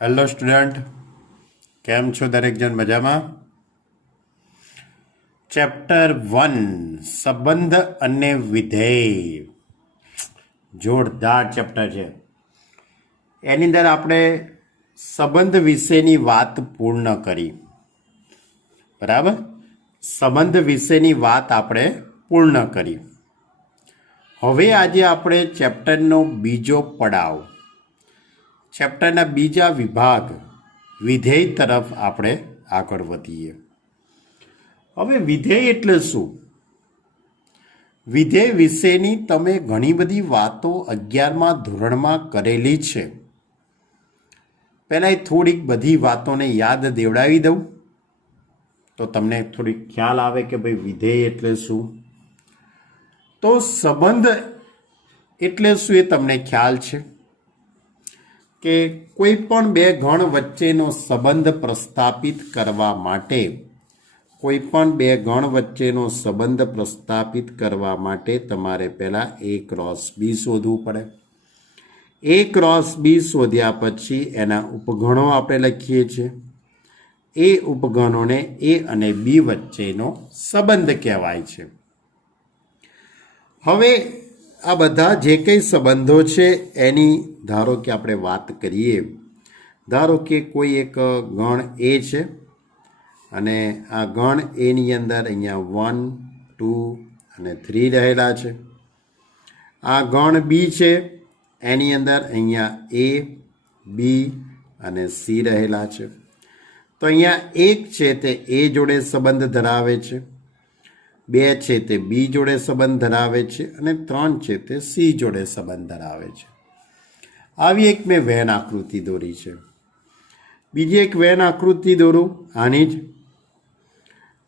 Hello student, કેમ છો દરેક જણ? મજામાં? ચેપ્ટર 1 સંબંધ અને વિધેય જોરદાર ચેપ્ટર છે. એની અંદર આપણે સંબંધ વિશેની વાત પૂર્ણ કરી. બરાબર, સંબંધ વિશેની વાત આપણે પૂર્ણ કરી. હવે આજે આપણે ચેપ્ટરનો બીજો પડાવ, ચેપ્ટરના બીજા વિભાગ વિધેય તરફ આપણે આગળ વધીએ. હવે વિધેય એટલે શું? વિધેય વિશેની તમે ઘણી બધી વાતો 11મા ધોરણમાં કરેલી છે. પહેલાં થોડીક બધી વાતોને યાદ દેવડાવી દઉં તો તમને થોડીક ખ્યાલ આવે કે ભાઈ વિધેય એટલે શું. તો સંબંધ એટલે શું એ તમને ખ્યાલ છે કે કોઈ પણ બે ગણ વચ્ચેનો સંબંધ પ્રસ્થાપિત કરવા માટે તમારે પહેલાં A ક્રોસ B શોધવું પડે. A ક્રોસ B શોધ્યા પછી એના ઉપગણો આપણે લખીએ છીએ. એ ઉપગણોને A અને B વચ્ચેનો સંબંધ કહેવાય છે. હવે આ બધા જે કંઈ સંબંધો છે એની ધારો કે આપણે વાત કરીએ. ધારો કે કોઈ એક ગણ એ છે અને આ ગણ એની અંદર અહીંયા 1, 2 અને 3 રહેલા છે. આ ગણ બી છે, એની અંદર અહીંયા A, B અને C રહેલા છે. તો અહીંયા 1 છે તે A જોડે સંબંધ ધરાવે છે, 2 છે તે B જોડે સંબંધ ધરાવે છે અને 3 છે તે C જોડે સંબંધ ધરાવે છે. આવી એક મેં વેન આકૃતિ દોરી છે. બીજી એક વેન આકૃતિ દોરું આની જ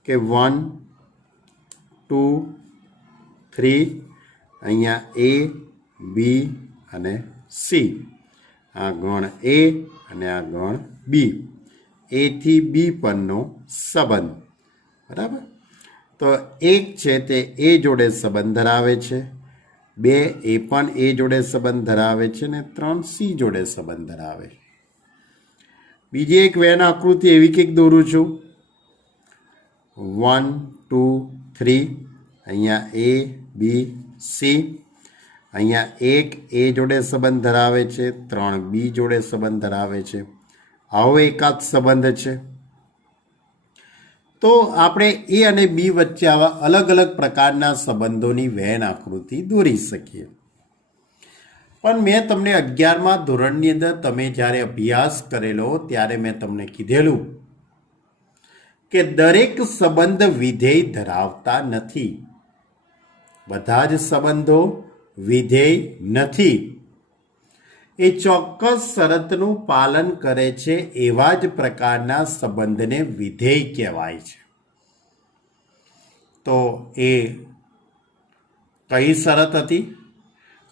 કે 1, 2, 3 અહીંયા A, B અને C. આ ગણ A અને આ ગણ B. A થી B પરનો સંબંધ. બરાબર, તો 1 છે તે A જોડે સંબંધ ધરાવે છે, 2 એ પણ A જોડે સંબંધ ધરાવે છે અને 3 C જોડે સંબંધ ધરાવે છે. બીજી એક વેન આકૃતિ એવી કંઈક દોરું છું. 1, 2, 3 અહીંયા A, B, C. અહીંયા 1 A જોડે સંબંધ ધરાવે છે, 3 B જોડે સંબંધ ધરાવે છે. આવો એકાદ સંબંધ છે. તો આપણે A અને B વચ્ચે આવા અલગ અલગ પ્રકારના સંબંધોની વેન આકૃતિ દોરી શકીએ. પણ મેં તમને 11મા ધોરણની અંદર તમે જ્યારે અભ્યાસ કરેલો ત્યારે મેં તમને કીધેલું કે દરેક સંબંધ વિધેય ધરાવતા નથી. બધા જ સંબંધો વિધેય નથી. એ ચોક્કસ શરતનું પાલન કરે છે એવા જ પ્રકારના સંબંધને વિધેય કહેવાય છે. તો એ કઈ શરત હતી?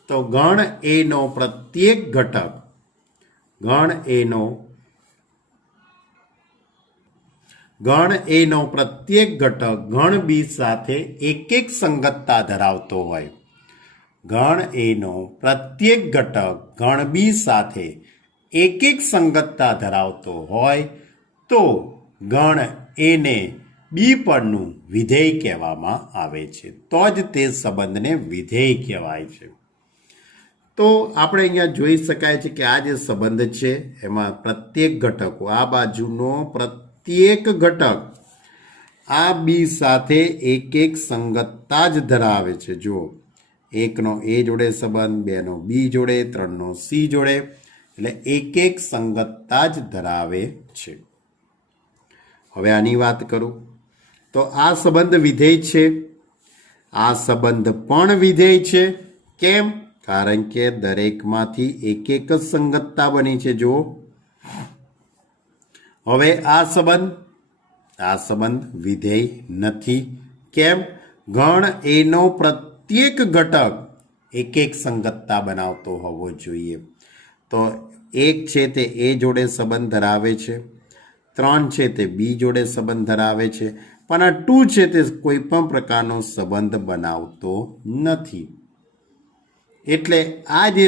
તો ગણ એનો પ્રત્યેક ઘટક ગણ ગણ બી સાથે એક સંગતતા ધરાવતો હોય. ગણ એનો પ્રત્યેક ઘટક ગણ બી સાથે એક સંગતતા ધરાવતો હોય તો ગણ એને બી પરનું વિધેય કહેવામાં આવે છે. તો જ તે સંબંધને વિધેય કહેવાય છે. તો આપણે અહીંયા જોઈ શકાય છે કે આ જે સંબંધ છે એમાં પ્રત્યેક ઘટકો, આ બાજુનો પ્રત્યેક ઘટક આ બી સાથે એક સંગતતા જ ધરાવે છે. જુઓ, 1નો A જોડે સંબંધ, 2નો B જોડે, 3નો C જોડે, એટલે એક સંગતતા જ ધરાવે છે. હવે આની વાત કરું તો આ સંબંધ વિધેય છે. આ સંબંધ પણ વિધેય છે. કેમ? કારણ કે દરેકમાંથી એક જ સંગતતા બની છે. જુઓ, હવે આ સંબંધ વિધેય નથી. કેમ? ગણ એનો પ્રત્યેક ઘટક એક સંગતતા બનાવતો હોવો જોઈએ. તો 1 છે તે A જોડે સંબંધ ધરાવે છે, 3 છે તે B જોડે સંબંધ ધરાવે છે, પણ આ 2 છે તે કોઈ પણ પ્રકારનો સંબંધ બનાવતો નથી. એટલે આ જે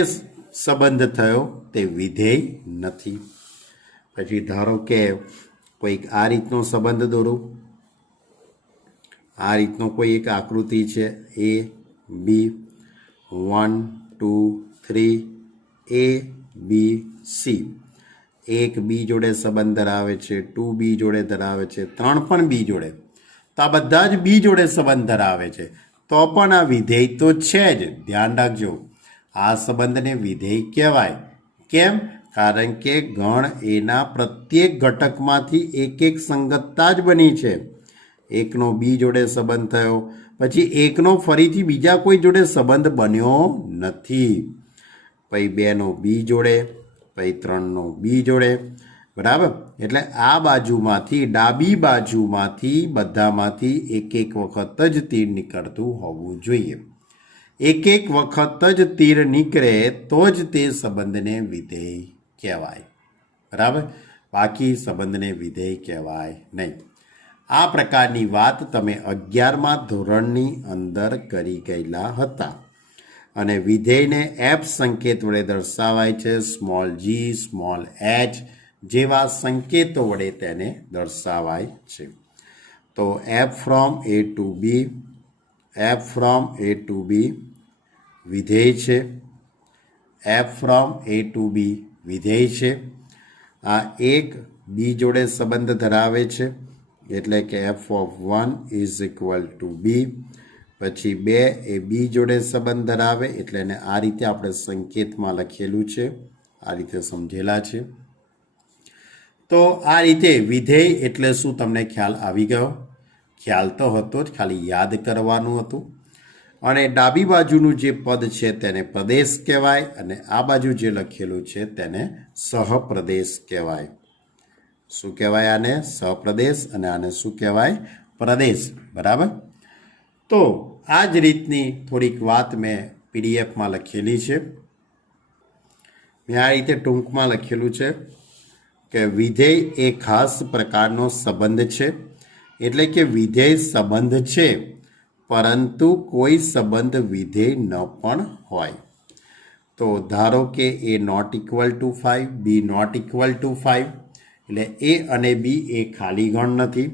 સંબંધ થયો તે વિધેય નથી. પછી ધારો કે કોઈક આ રીતનો સંબંધ દોરું, આ રીતનો કોઈ એક આકૃતિ છે, એ બી 1 2 3 એ બી સી, એક બી જોડે સંબંધ ધરાવે છે, 2 બી જોડે ધરાવે છે, 3 પણ બી જોડે, તો આ બધા જ બી જોડે સંબંધ ધરાવે છે, તો પણ આ વિધેય તો છે જ. ધ્યાન રાખજો, આ સંબંધને વિધેય કહેવાય. કેમ? કારણ કે ગણ એના પ્રત્યેક ઘટકમાંથી એક એક સંગતતા જ બની છે. એકનો બી જોડે સંબંધ થયો, પછી એકનો ફરીથી બીજા કોઈ જોડે સંબંધ બન્યો નથી, પછી 2નો બી જોડે, પછી 3નો બી જોડે, બરાબર. એટલે આ બાજુમાંથી, ડાબી બાજુમાંથી બધામાંથી એક એક વખત જ તીર નીકળતું હોવું જોઈએ. એક એક વખત જ તીર નીકળે તો જ તે સંબંધને વિધેય કહેવાય, બરાબર. બાકી સંબંધને વિધેય કહેવાય નહીં. આ પ્રકારની વાત તમે 11મા ધોરણની અંદર કરી ગયેલા હતા. અને વિધેયને એફ સંકેત વડે દર્શાવાય છે. સ્મોલ જી, સ્મોલ એચ જેવા સંકેતો વડે તેને દર્શાવાય છે. તો f from A to B, f from A to B વિધેય છે. F from A to B વિધેય છે. આ એક બી જોડે સંબંધ ધરાવે છે, એટલે કે f of 1 is equal to B. પછી 2 એ બી જોડે સંબંધ ધરાવે, એટલે એને આ રીતે આપણે સંકેતમાં લખેલું છે, આ રીતે સમજેલા છે. તો આ રીતે વિધેય એટલે શું તમને ખ્યાલ આવી ગયો? ખ્યાલ તો હતો જ, ખાલી યાદ કરવાનું હતું. અને ડાબી બાજુનું જે પદ છે તેને પ્રદેશ કહેવાય, અને આ બાજુ જે લખેલું છે તેને સહપ્રદેશ કહેવાય. શું કહેવાય? આને સહપ્રદેશ, અને આને શું કહેવાય? પ્રદેશ, બરાબર. તો આ જ રીતની થોડીક વાત મેં પીડીએફમાં લખેલી છે. મેં આ રીતે ટૂંકમાં લખેલું છે કે વિધેય એ ખાસ પ્રકારનો સંબંધ છે. એટલે કે વિધેય સંબંધ છે, પરંતુ કોઈ સંબંધ વિધેય ન પણ હોય. તો ધારો કે A not equal to 5, B not equal to 5, એટલે એ અને બી એ ખાલી ગણ નથી,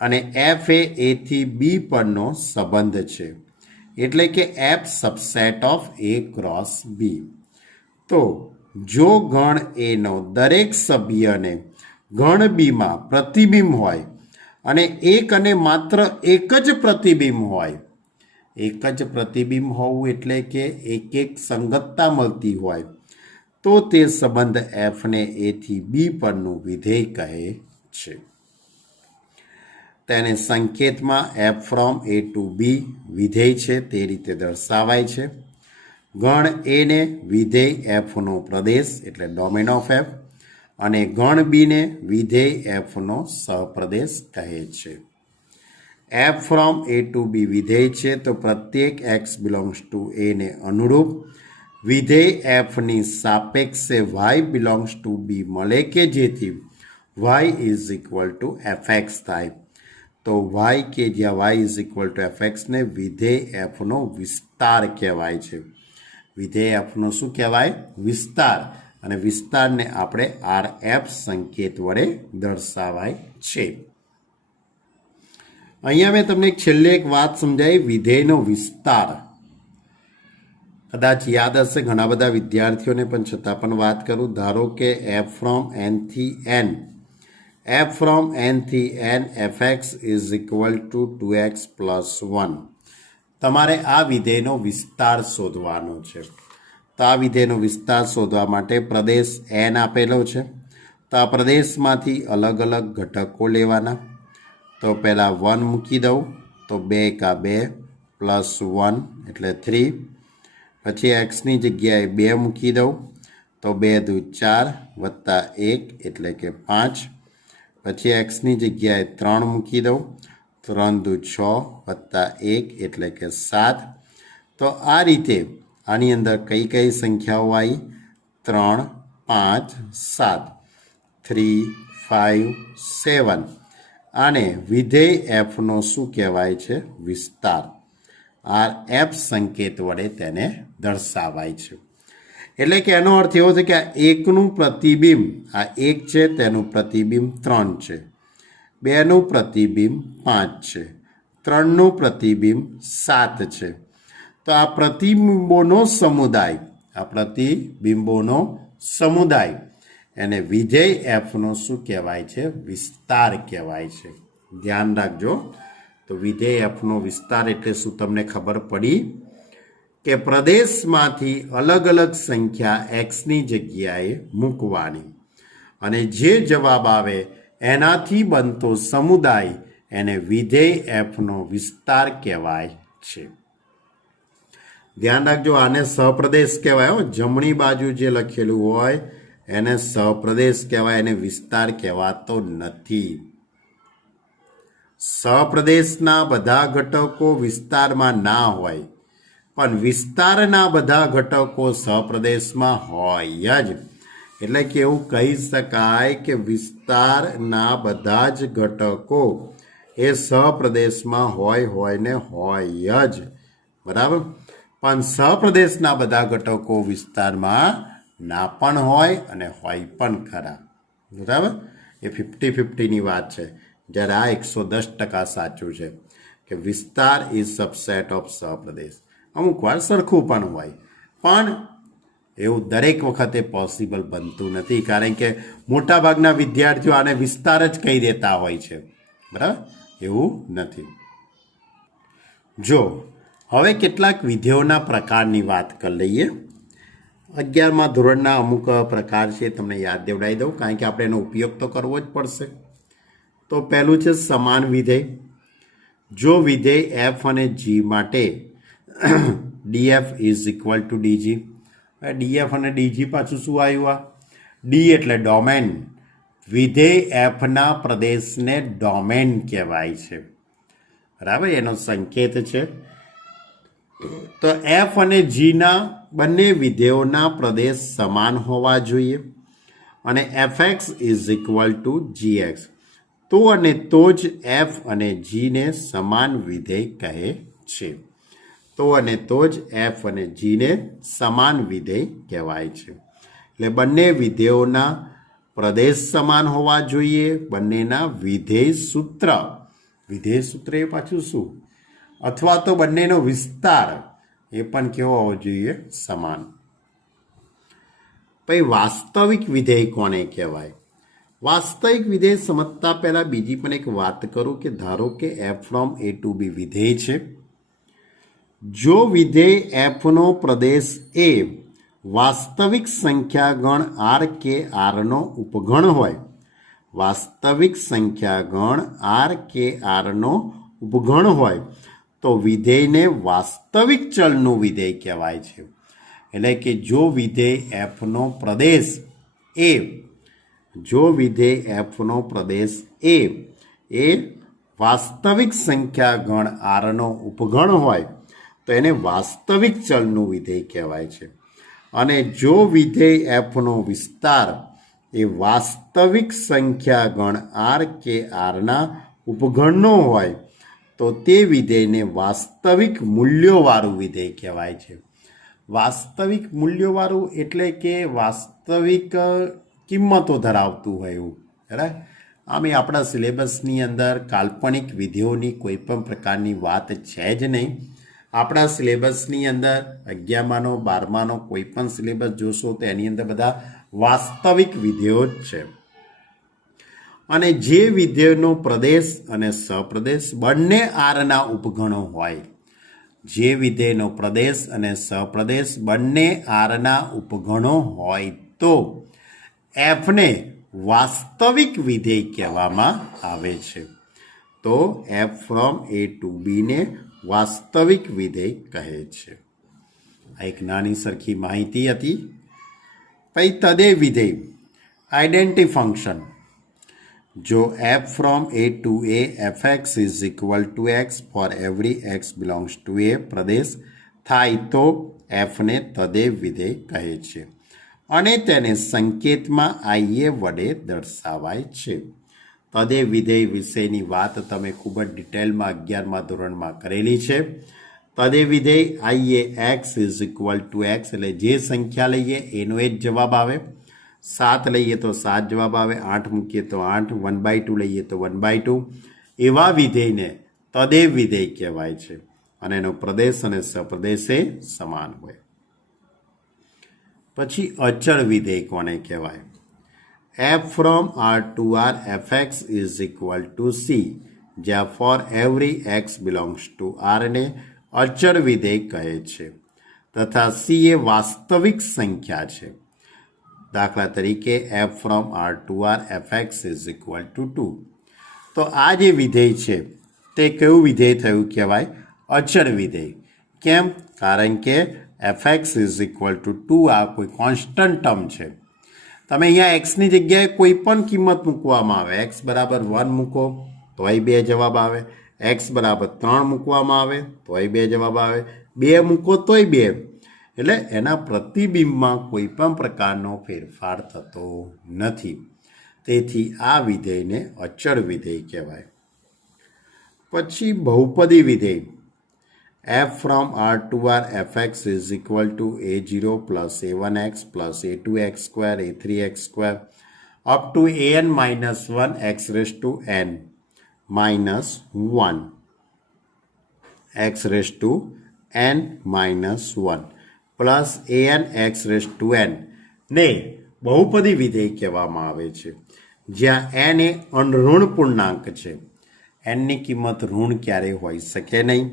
અને એફ એ એથી બી પરનો સંબંધ છે, એટલે કે f subset of A cross B. તો જો ગણ એનો દરેક સભ્યને ગણ બીમાં પ્રતિબિંબ હોય, અને એક અને માત્ર એક જ પ્રતિબિંબ હોય, એક જ પ્રતિબિંબ હોવું એટલે કે એક એક સંગતતા મળતી હોય, તો તે સંબંધ એફને એથી બી પરનું વિધેય કહે છે. તેને સંકેતમાં F from A to B વિધેય છે તે રીતે દર્શાવાય છે. ગણ એને વિધેય એફનો પ્રદેશ એટલે ડોમેન ઓફ એફ, અને ગણ બીને વિધેય એફનો સહપ્રદેશ કહે છે. F from A to B વિધેય છે, તો પ્રત્યેક એક્સ બિલોંગ્સ ટુ એને અનુરૂપ વિધેય એફની સાપેક્ષે વાય બિલોંગ્સ ટુ બી મળે, કે જેથી y is equal to f x થાય. તો વાય કે જ્યાં y is equal to f એક્સને વિધેય એફનો વિસ્તાર કહેવાય છે. વિધેય એફનો શું કહેવાય? વિસ્તાર. અને વિસ્તારને આપણે આર એફ સંકેત વડે દર્શાવાય છે. અહીંયા મેં તમને છેલ્લે એક વાત સમજાવી, વિધેયનો વિસ્તાર. કદાચ યાદ હશે ઘણા બધા વિદ્યાર્થીઓને, પણ છતાં પણ વાત કરું. ધારો કે એફ ફ્રોમ એન થી એન, એફ ફ્રોમ એન થી N f x is equal to 2x plus 1. તમારે આ વિધેયનો વિસ્તાર શોધવાનો છે. તો આ વિધેયનો વિસ્તાર શોધવા માટે પ્રદેશ એન આપેલો છે. તો આ પ્રદેશમાંથી અલગ અલગ ઘટકો લેવાના. તો પહેલાં 1 મૂકી દઉં, તો 2 કા 2 પ્લસ 1 એટલે 3. પછી એક્સની જગ્યાએ 2 મૂકી દઉં, તો 2 દુ 4 વત્તા 1 એટલે કે 5. પછી એક્સની જગ્યાએ 3 મૂકી દઉં, 3 દુ 6 વત્તા 1 એટલે કે 7. તો આ રીતે આની અંદર કઈ કઈ સંખ્યાઓ આવી? 3, 5, 7, 3, 5, 7. આને વિધેય એફનો શું કહેવાય છે? વિસ્તાર. આર એફ સંકેત વડે તેને દર્શાવાય છે. એટલે કે એનો અર્થ એવો છે કે આ એકનું પ્રતિબિંબ, આ એક છે તેનું પ્રતિબિંબ 3 છે, બેનું પ્રતિબિંબ 5 છે, 3નું પ્રતિબિંબ 7 છે. તો આ પ્રતિબિંબોનો સમુદાય એને વિધેય એફનો શું કહેવાય છે? વિસ્તાર કહેવાય છે. ધ્યાન રાખજો. તો વિધેય એફનો વિસ્તાર એટલે શું તમને ખબર પડી? કે પ્રદેશમાંથી અલગ અલગ સંખ્યા એક્સની જગ્યાએ મૂકવાની અને જે જવાબ આવે એનાથી બનતો સમુદાય એને વિધેય એફનો વિસ્તાર કહેવાય છે. ધ્યાન રાખજો, આને સહપ્રદેશ કહેવાય. જમણી બાજુ જે લખેલું હોય એને સહપ્રદેશ કહેવાય, એને વિસ્તાર કહેવાતો નથી. સહપ્રદેશના બધા ઘટકો વિસ્તારમાં ના હોય, પણ વિસ્તારના બધા ઘટકો સહપ્રદેશમાં હોય જ. એટલે કે એવું કહી શકાય કે વિસ્તારના બધા જ ઘટકો એ સહપ્રદેશમાં હોય ને હોય જ. બરાબર. પણ સહપ્રદેશના બધા ઘટકો વિસ્તારમાં ના પણ હોય અને હોય પણ ખરા. બરાબર. એ 50-50ની વાત છે, જ્યારે આ 110% સાચું છે કે વિસ્તાર ઇઝ સબસેટ ઓફ સહપ્રદેશ. અમુક વાર સરખું પણ હોય, પણ એવું દરેક વખતે પોસિબલ બનતું નથી, કારણ કે મોટાભાગના વિદ્યાર્થીઓ આને વિસ્તાર જ કહી દેતા હોય છે. બરાબર. એવું નથી. જો હવે કેટલાક વિધેયોના પ્રકારની વાત કરી લઈએ. 11મા ધોરણના અમુક પ્રકાર છે, તમને યાદ દેવડાવી દઉં, કારણ કે આપણે એનો ઉપયોગ તો કરવો જ પડશે. તો પહેલું છે સમાન વિધેય. જો વિધેય એફ અને જી માટે D f is equal to D g. D f અને ડીજી પાછું શું આવ્યું? આ ડી એટલે ડોમેન. વિધેય એફના પ્રદેશને ડોમેન કહેવાય છે. બરાબર, એનો સંકેત છે. તો એફ અને જીના બંને વિધેયોના પ્રદેશ સમાન હોવા જોઈએ અને f x is equal two GX. તો અને તો જ એફ અને જીને સમાન વિધેય કહે છે. તો અને તો જ એફ અને જીને સમાન વિધેય કહેવાય છે. એટલે બંને વિધેયોના પ્રદેશ સમાન હોવા જોઈએ, બંનેના વિધેય સૂત્ર એ પાછું શું, અથવા તો બંનેનો વિસ્તાર એ પણ કેવો હોવો જોઈએ? સમાન. પછી વાસ્તવિક વિધેય કોને કહેવાય? વાસ્તવિક વિધેય સમજતા પહેલા બીજી પણ એક વાત કરું કે ધારો કે f from A to B વિધેય છે. જો વિધેય એફનો પ્રદેશ એ વાસ્તવિક સંખ્યા ગણ આર કે આરનો ઉપગણ હોય, વાસ્તવિક સંખ્યા ગણ આર કે આરનો ઉપગણ હોય, તો વિધેયને વાસ્તવિક ચલનું વિધેય કહેવાય છે. એટલે કે જો વિધેય એફનો પ્રદેશ એ વાસ્તવિક સંખ્યા ગણ આરનો ઉપગણ હોય તો એને વાસ્તવિક ચલનું વિધેય કહેવાય છે. અને જો વિધેય એફનો વિસ્તાર એ વાસ્તવિક સંખ્યા ગણ આર કે આરના ઉપગણનો હોય તો તે વિધેયને વાસ્તવિક મૂલ્યોવાળું વિધેય કહેવાય છે. વાસ્તવિક મૂલ્યોવાળું એટલે કે વાસ્તવિક કિંમતો ધરાવતું હોય એવું. બરાબર. આમ આપણા સિલેબસની અંદર કાલ્પનિક વિધેયોની કોઈ પણ પ્રકારની વાત છે જ નહીં. આપણા સિલેબસની અંદર 11માનો 12માનો કોઈ પણ સિલેબસ જોશો તો એની અંદર બધા વાસ્તવિક વિધેયો જ છે. અને જે વિધેયનો પ્રદેશ અને સહપ્રદેશ બંને આરના ઉપગણો હોય, જે વિધેયનો પ્રદેશ અને સહપ્રદેશ બંને આરના ઉપગણો હોય તો એફને વાસ્તવિક વિધેય કહેવામાં આવે છે. તો એફ ફ્રોમ એ ટુ બીને વાસ્તવિક વિધેય કહે છે. આ એક નાની સરખી માહિતી હતી. પછી તદે વિધેય આઈડેન્ટિટી ફંક્શન. જો f from A to A f x is equal to x for every x belongs to A પ્રદેશ થાય તો એફને તદે વિધેય કહે છે અને તેને સંકેતમાં આઈએ વડે દર્શાવાય છે. તદે વિધેય વિશેની વાત તમે ખૂબ જ ડિટેલમાં 11મા ધોરણમાં કરેલી છે. તદેવ વિધેય આઈએ x is equal to x, એટલે જે સંખ્યા લઈએ એનો એ જ જવાબ આવે. 7 લઈએ તો 7 જવાબ આવે, 8 મૂકીએ તો 8, 1/2 લઈએ તો 1/2. એવા વિધેયને તદેવ વિધેય કહેવાય છે અને એનો પ્રદેશ અને સપ્રદેશ એ સમાન હોય. પછી અચળ વિધેય કોને કહેવાય? f from R to R fx is equal to c, જ્યાં for every x belongs to R ને અચળ વિધેય કહે છે તથા c એ વાસ્તવિક સંખ્યા છે. દાખલા તરીકે f from R to R fx is equal to 2. તો આ જે વિધેય છે તે કયું વિધેય થયું કહેવાય? અચળ વિધેય. કેમ? કારણ કે fx is equal to 2 આ કોઈ કોન્સ્ટન્ટ ટર્મ છે. તમે અહીંયા એક્સની જગ્યાએ કોઈ પણ કિંમત મૂકવામાં આવે, એક્સ બરાબર 1 મૂકો તોય 2 જવાબ આવે, એક્સ બરાબર 3 મૂકવામાં આવે તોય 2 જવાબ આવે, 2 મૂકો તોય 2. એટલે એના પ્રતિબિંબમાં કોઈ પણ પ્રકારનો ફેરફાર થતો નથી. તેથી આ વિધેયને અચળ વિધેય કહેવાય. પછી બહુપદી વિધેય f from R to R fx is equal to a0 plus a1x plus a2x square a3x square up to an minus 1 x raised to n minus 1 x raised to n minus 1 plus an x raised to n ને બહુપદી વિધેય કહેવામાં આવે છે, જ્યાં n એ અણઋણ પૂર્ણાંક છે. nની કિંમત ઋણ ક્યારેય હોઈ શકે નહીં.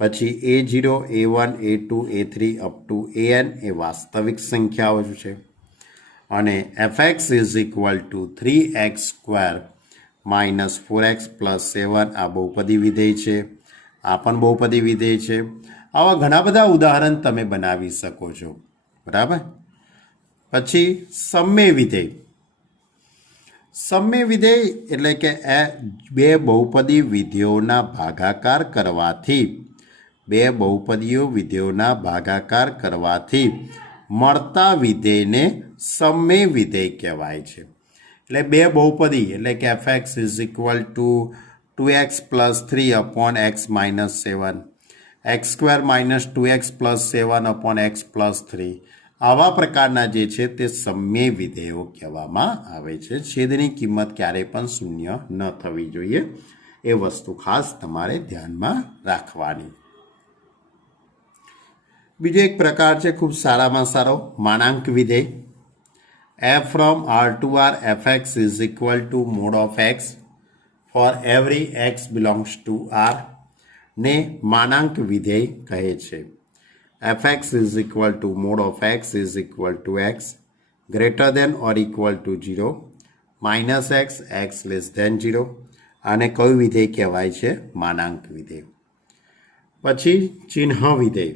પછી a0, a1, a2, a3 up to an એ વાસ્તવિક સંખ્યાઓ છે અને fx is equal two 3x square minus 4x plus 7 આ બહુપદી વિધેય છે. આ પણ બહુપદી વિધેય છે. આવા ઘણા બધા ઉદાહરણ તમે બનાવી શકો છો. બરાબર. પછી સમય વિધેય. સમય વિધેય એટલે કે બે બહુપદી વિધેયોના ભાગાકાર કરવાથી મળતા વિધેયને સમય વિધેય કહેવાય છે. એટલે બે બહુપદી એટલે કે fx is equal to 2x plus 3 upon x minus 7, x square minus 2x plus 7 upon x plus 3 આવા પ્રકારના જે છે તે સમય વિધેયો કહેવામાં આવે છે. છેદની કિંમત ક્યારેય પણ શૂન્ય ન થવી જોઈએ. એ વસ્તુ ખાસ તમારે ધ્યાનમાં રાખવાની. બીજો એક પ્રકાર છે ખૂબ સારામાં સારો માનાંક વિધેય. f from R to R fx is equal to mod of x for every x belongs to R ને માનાંક વિધેય કહે છે. fx is equal to mod of x is equal to x greater than or equal to 0 minus x x less than 0. આને કયું વિધેય કહેવાય છે? માનાંક વિધેય. પછી ચિહ્ન વિધેય.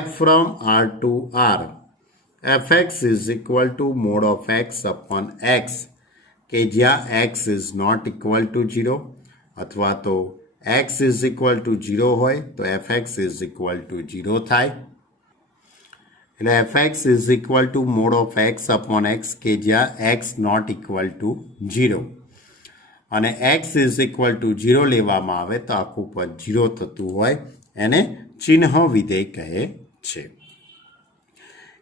f from R to R fx is equal to mod of x upon x કે જ્યાં x is not equal to 0 અથવા તો x is equal to 0 હોય તો fx is equal to 0 થાય. એટલે fx is equal to mod of x upon x કે જ્યાં x not equal to 0 અને x is equal to 0 લેવામાં આવે તો આખું પદ 0 થતું હોય એને ચિહ્ન વિધેય કહે છે.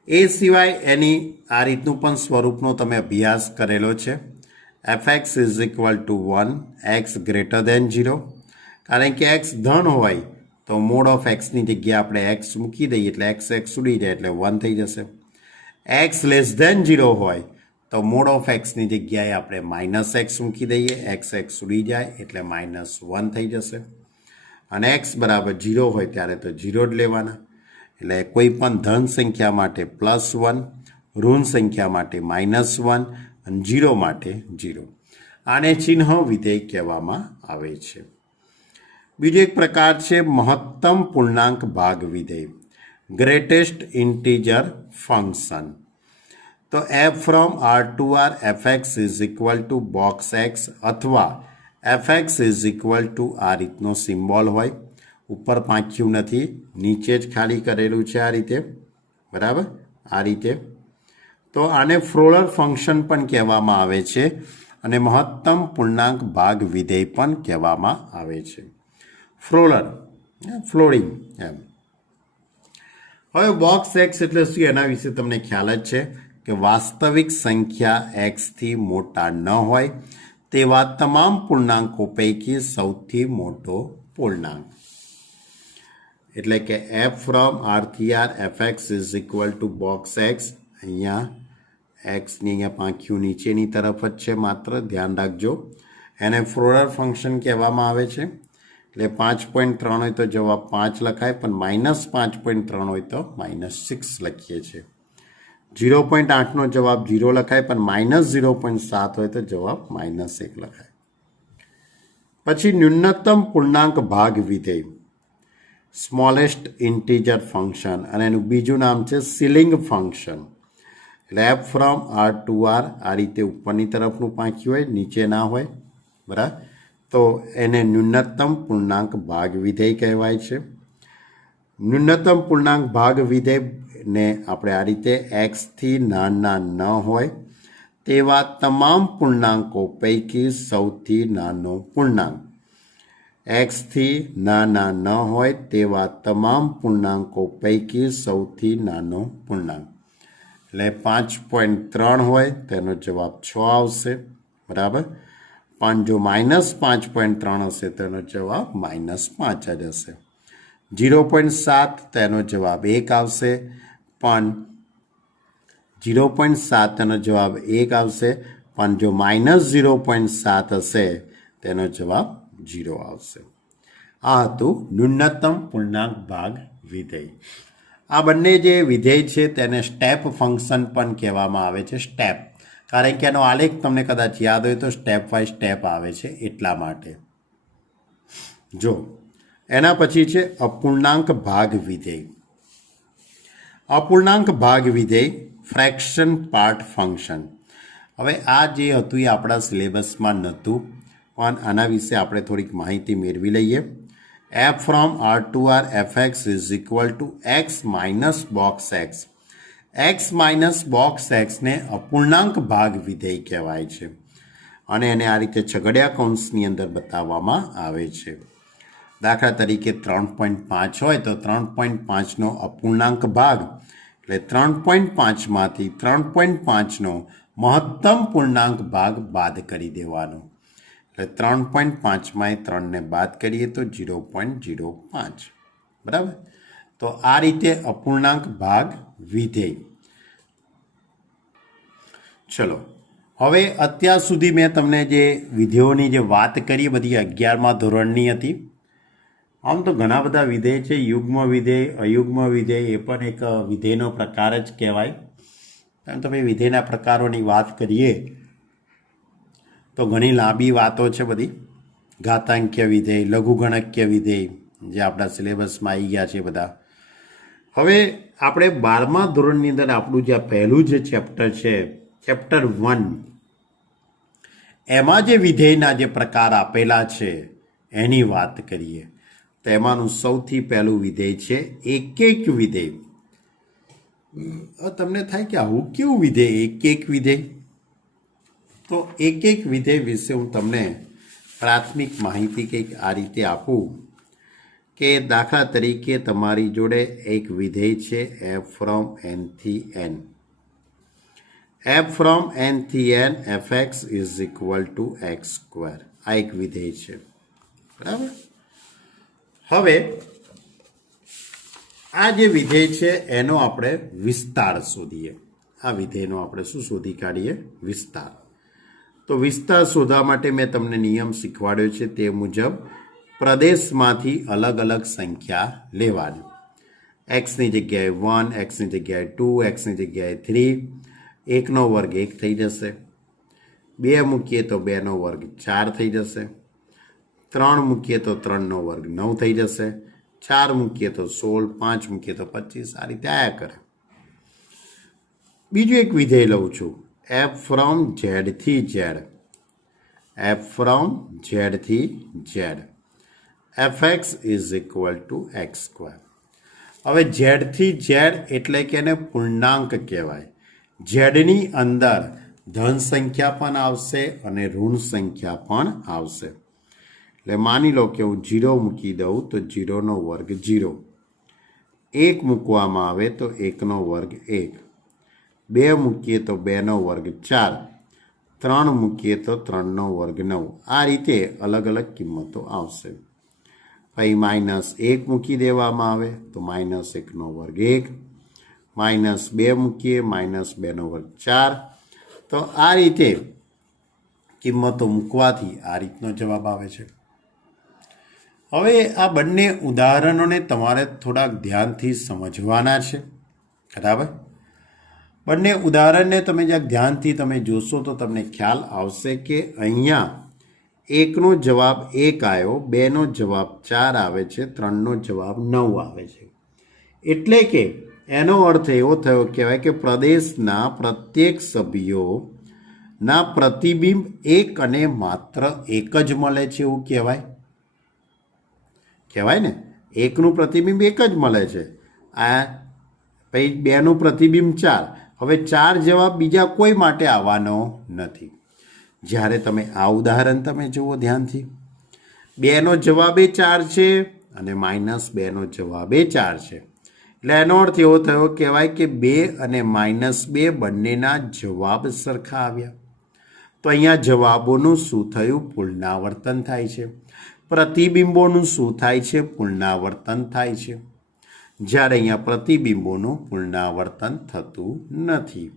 એ સિવાય એની આ રીતનું પણ સ્વરૂપનો તમે અભ્યાસ કરેલો છે. fx is equal to 1 x greater than 0 કારણ કે x ધન હોય તો મોડ ઓફ એક્સની જગ્યાએ આપણે x મૂકી દઈએ એટલે x ઉડી જાય એટલે 1 થઈ જશે. x લેસ ધેન 0 હોય તો મોડ ઓફ એક્સની જગ્યાએ આપણે માઇનસ x મૂકી દઈએ, x ઉડી જાય એટલે -1 થઈ જશે. અને x બરાબર 0 હોય ત્યારે તો 0 જ લેવાના. એટલે કોઈ પણ ધન સંખ્યા માટે +1, ઋણ સંખ્યા માટે -1 અને 0 માટે 0. આને ચિહ્ન વિધેય કહેવામાં આવે છે. બીજો એક પ્રકાર છે મહત્તમ પૂર્ણાંક ભાગ વિધેય, ગ્રેટેસ્ટ ઇન્ટીજર ફંક્શન. તો f from R to R fx is equal to box x અથવા fx is equal to આ રીતનો સિમ્બોલ હોય, ઉપર પાંખ્યું નથી, નીચે જ ખાલી કરેલું છે આ રીતે. બરાબર, આ રીતે. તો આને ફ્રોલર ફંક્શન પણ કહેવામાં આવે છે અને મહત્તમ પૂર્ણાંક ભાગ વિધેય પણ કહેવામાં આવે છે. ફ્રોલર ફ્લોરિંગ એમ. હવે બોક્સ એક્સ એટલે શું એના વિશે તમને ખ્યાલ જ છે કે વાસ્તવિક સંખ્યા એક્સથી મોટા ન હોય તેવા તમામ પૂર્ણાંકો પૈકી સૌથી મોટો પૂર્ણાંક. એટલે કે એફ ફ્રોમ આરથી R f x is equal to box x. અહીંયા એક્સની અહીંયા પાંખ્યું નીચેની તરફ જ છે, માત્ર ધ્યાન રાખજો. એને ફ્રોડર ફંક્શન કહેવામાં આવે છે. એટલે 5.3 હોય તો જવાબ 5 લખાય, પણ -5.3 હોય તો -6 લખીએ છીએ. 0.8નો જવાબ 0 લખાય, પણ -0.7 હોય તો જવાબ -1 લખાય. પછી ન્યૂનતમ પૂર્ણાંક ભાગ વિધેય, સ્મોલેસ્ટ ઇન્ટીજર ફંક્શન, અને એનું બીજું નામ છે સીલિંગ ફંક્શન. એટલે f from R to R આ રીતે ઉપરની તરફનું પાંખ્યું હોય, નીચે ના હોય, બરાબર. તો એને ન્યૂનતમ પૂર્ણાંક ભાગ વિધેય કહેવાય છે. ન્યૂનતમ પૂર્ણાંક ભાગ વિધેયને આપણે આ રીતે એક્સથી નાના ન હોય તેવા તમામ પૂર્ણાંકો પૈકી સૌથી નાનો પૂર્ણાંક. એક્સથી નાના ન હોય તેવા તમામ પૂર્ણાંકો પૈકી સૌથી નાનો પૂર્ણાંક. એટલે 5.3 હોય તેનો જવાબ 6 આવશે, બરાબર. પણ જો -5.3 હશે તેનો જવાબ -5 જ હશે. 0.7 તેનો જવાબ 1 આવશે, પણ 0.7 તેનો જવાબ 1 આવશે, પણ જો -0.7 હશે તેનો જવાબ 0 આવશે. આ હતું ન્યૂનતમ પૂર્ણાંક ભાગ વિધેય. આ બંને જે વિધેય છે તેને સ્ટેપ ફંક્શન પણ કહેવામાં આવે છે. સ્ટેપ કારણ કે એનો આલેખ તમને કદાચ યાદ હોય તો સ્ટેપ બાય સ્ટેપ આવે છે, એટલા માટે. જો એના પછી છે અપૂર્ણાંક ભાગ વિધેય. અપૂર્ણાંક ભાગ વિધેય ફ્રેક્શન પાર્ટ ફંક્શન. હવે આ જે હતું એ આપણા સિલેબસમાં નહોતું, પણ આના વિશે આપણે થોડીક માહિતી મેળવી લઈએ. F from R to R f x is equal to x minus box x. X minus box એક્સને અપૂર્ણાંક ભાગ વિધેય કહેવાય છે, અને એને આ રીતે છગડિયા કૌંસની અંદર બતાવવામાં આવે છે. દાખલા તરીકે 3.5 હોય તો 3.5નો અપૂર્ણાંક ભાગ એટલે 3.5માંથી 3.5નો મહત્તમ પૂર્ણાંક ભાગ બાદ કરી દેવાનો. એટલે 3.5માં 3ને બાદ કરીએ તો 0.05, બરાબર. તો આ રીતે અપૂર્ણાંક ભાગ વિધેય. ચલો, હવે અત્યાર સુધી મેં તમને જે વિધેયોની જે વાત કરી બધી 11મા ધોરણની હતી. આમ તો ઘણા બધા વિધેય છે, યુગ્મ વિધેય, અયુગ્મ વિધેય, એ પણ એક વિધેયનો પ્રકાર જ કહેવાય. કારણ તમે વિધેયના પ્રકારોની વાત કરીએ તો ઘણી લાંબી વાતો છે બધી. ઘાતાંકીય વિધેય, લઘુગણકીય વિધેય, જે આપણા સિલેબસમાં આવી ગયા છે બધા. હવે આપણે 12મા ધોરણની અંદર આપણું જે પહેલું જે ચેપ્ટર છે, ચેપ્ટર 1, એમાં જે વિધેયના જે પ્રકાર આપેલા છે એની વાત કરીએ. તેમાંનું સૌથી પહેલું વિધેય છે એક વિધેય. તમને થાય કે આવું કેવું વિધેય એક વિધેય? તો એક વિધેય વિશે હું તમને પ્રાથમિક માહિતી કંઈક આ રીતે આપું કે દાખલા તરીકે તમારી જોડે એક વિધેય છે એફ ફ્રોમ એન થી એન. એફ ફ્રોમ એન થી N f x is equal to x square. આ એક વિધેય છે, બરાબર. હવે આ જે વિધેય છે એનો આપણે વિસ્તાર શોધીએ. આ વિધેયનો આપણે શું શોધી કાઢીએ? વિસ્તાર. તો વિસ્તાર શોધવા માટે મેં તમને નિયમ શીખવાડ્યો છે તે મુજબ પ્રદેશમાંથી અલગ અલગ સંખ્યા લેવાની. એક્સની જગ્યાએ 1, એક્સની જગ્યાએ 2, એક્સની જગ્યાએ 3. 1નો વર્ગ 1 થઈ જશે. 2 મૂકીએ તો 2નો વર્ગ 4 થઈ જશે. 3 મૂકીએ તો 3નો વર્ગ 9 થઈ જશે. 4 મૂકીએ તો 16, 5 મૂકીએ તો 25. આ રીતે આયા કરે. બીજું એક વિધેય લઉં છું, એફ ફ્રોમ ઝેડ થી ઝેડ. એફ ફ્રોમ ઝેડ થી Z F x is equal to x square. હવે ઝેડથી ઝેડ એટલે કે એને પૂર્ણાંક કહેવાય. ઝેડની અંદર ધન સંખ્યા પણ આવશે અને ઋણ સંખ્યા પણ આવશે. એટલે માની લો કે હું 0 મૂકી દઉં તો 0નો વર્ગ 0, 1 મૂકવામાં આવે તો 1નો વર્ગ 1, 2 મૂકીએ તો 2નો વર્ગ 4, 3 મૂકીએ તો 3નો વર્ગ 9. આ રીતે અલગ અલગ કિંમતો આવશે. પછી -1 મૂકી દેવામાં આવે તો -1નો વર્ગ 1, -2 મૂકીએ -2નો વર્ગ 4. તો આ રીતે કિંમતો મૂકવાથી આ રીતનો જવાબ આવે છે. હવે આ બંને ઉદાહરણોને તમારે થોડાક ધ્યાનથી સમજવાના છે, બરાબર. બંને ઉદાહરણને તમે જ્યાં ધ્યાનથી તમે જોશો તો તમને ખ્યાલ આવશે કે અહીંયા 1નો જવાબ 1 આવ્યો, 2નો જવાબ 4 આવે છે, 3નો જવાબ 9 આવે છે. એટલે કે એનો અર્થ એવો થયો કહેવાય કે પ્રદેશના પ્રત્યેક સભ્યોના પ્રતિબિંબ એક અને માત્ર એક જ મળે છે એવું કહેવાય ને. 1નું પ્રતિબિંબ 1 જ મળે છે, આ પછી 2નું પ્રતિબિંબ 4. હવે 4 જવાબ બીજા કોઈ માટે આવવાનો નથી. જ્યારે તમે આ ઉદાહરણ તમે જુઓ ધ્યાનથી, 2નો જવાબ 4 છે અને -2નો જવાબ 4 છે. એટલે એનો અર્થ એવો થયો કહેવાય કે 2 અને -2 બંનેના જવાબ સરખા આવ્યા. તો અહીંયા જવાબોનું શું થયું? પુનરાવર્તન થાય છે. પ્રતિબિંબોનું શું થાય છે? પુનરાવર્તન થાય છે. જ્યારે અહીંયા પ્રતિબિંબોનું પુનરાવર્તન થતું નથી.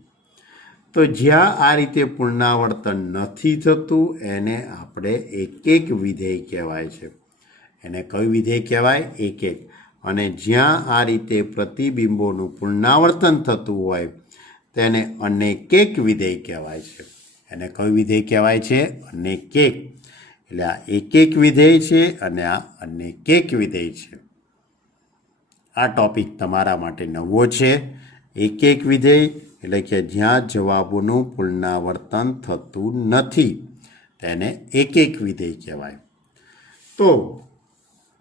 તો જ્યાં આ રીતે પુનરાવર્તન નથી થતું એને આપણે એક વિધેય કહેવાય છે. એને કયું વિધેય કહેવાય? એક. અને જ્યાં આ રીતે પ્રતિબિંબોનું પુનરાવર્તન થતું હોય તેને અનેકેક વિધેય કહેવાય છે. એને કયું વિધેય કહેવાય છે? અનેકેક. એટલે આ એક વિધેય છે અને આ અનેકેક વિધેય છે. આ ટોપિક તમારા માટે નવો છે. એક વિધેય એટલે કે જ્યાં જવાબોનું પુનરાવર્તન થતું નથી તેને એક વિધેય કહેવાય. તો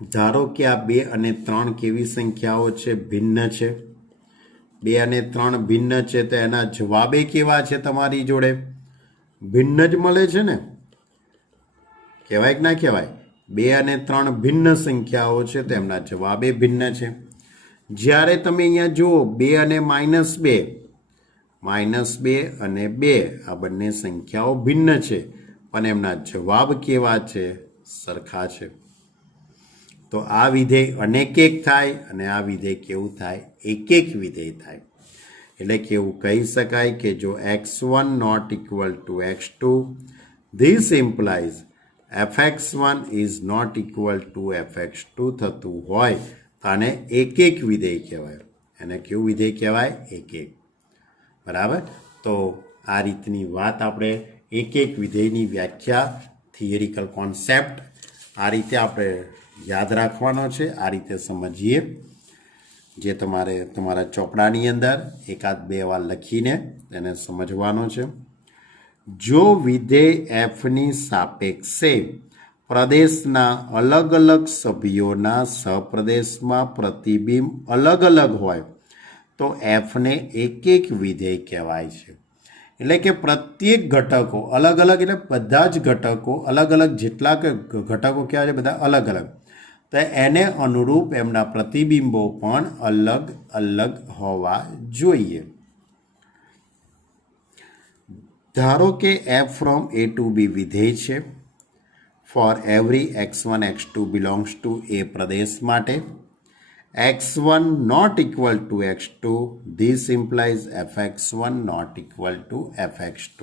ધારો કે આ 2 અને 3 કેવી સંખ્યાઓ છે? ભિન્ન છે. 2 અને 3 ભિન્ન છે તો એના જવાબે કેવા છે? તમારી જોડે ભિન્ન જ મળે છે ને, કહેવાય કે ના કહેવાય? 2 અને 3 ભિન્ન સંખ્યાઓ છે તો એમના જવાબે ભિન્ન છે. જ્યારે તમે અહીંયા જુઓ 2 અને -2 અને 2 આ બંને સંખ્યાઓ ભિન્ન છે પણ એમના જવાબ કેવા છે? સરખા છે. તો આ વિધેય અનેકેક થાય અને આ વિધેય કેવું થાય? એક વિધેય થાય. એટલે કે એવું કહી શકાય કે જો x1 not equal to x2, this implies fx1 is not equal to fx2 થતું હોય તો આને એક વિધેય કહેવાય. એને કેવું વિધેય કહેવાય? એક. બરાબર. તો આ રીતની વાત આપણે એક વિધેયની વ્યાખ્યા, થિયરિકલ કોન્સેપ્ટ આ રીતે આપણે યાદ રાખવાનો છે. આ રીતે સમજીએ, જે તમારે તમારા ચોપડાની અંદર 1-2 વાર લખીને તેને સમજવાનો છે. જો વિધેય fની સાપેક્ષે પ્રદેશના અલગ અલગ સભ્યોના સહપ્રદેશમાં પ્રતિબિંબ અલગ અલગ હોય તો fને એક વિધેય કહેવાય છે. એટલે કે પ્રત્યેક ઘટકો અલગ અલગ, એટલે બધા જ ઘટકો અલગ અલગ, જેટલા ઘટકો કહેવાય છે બધા અલગ અલગ, તો એને અનુરૂપ એમના પ્રતિબિંબો પણ અલગ અલગ હોવા જોઈએ. ધારો કે f from a to b વિધેય છે for every x1 x2 belongs to A પ્રદેશ માટે. x1 not equal to x2, this implies fx1 not equal to fx2.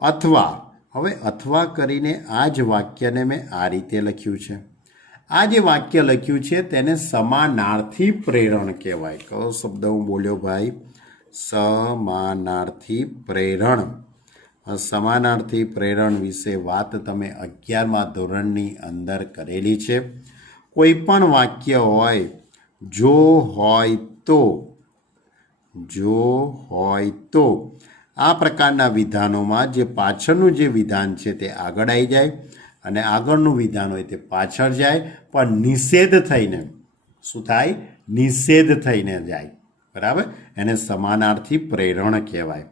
અથવા, હવે અથવા કરીને આ જ વાક્યને મેં આ રીતે લખ્યું છે. આ જે વાક્ય લખ્યું છે તેને સમાનાર્થી પ્રેરણ કહેવાય. કયો શબ્દ હું બોલ્યો ભાઈ? સમાનાર્થી પ્રેરણ. સમાનાર્થી પ્રેરણ વિશે વાત તમે 11મા ધોરણની અંદર કરેલી છે. કોઈ પણ વાક્ય હોય, જો હોય તો આ પ્રકારના વિધાનોમાં જે પાછળનું જે વિધાન છે તે આગળ આવી જાય અને આગળનું વિધાન હોય તે પાછળ જાય, પણ નિષેધ થઈને શું થાય? નિષેધ થઈને જાય. બરાબર. એને સમાનાર્થી પ્રેરણ કહેવાય.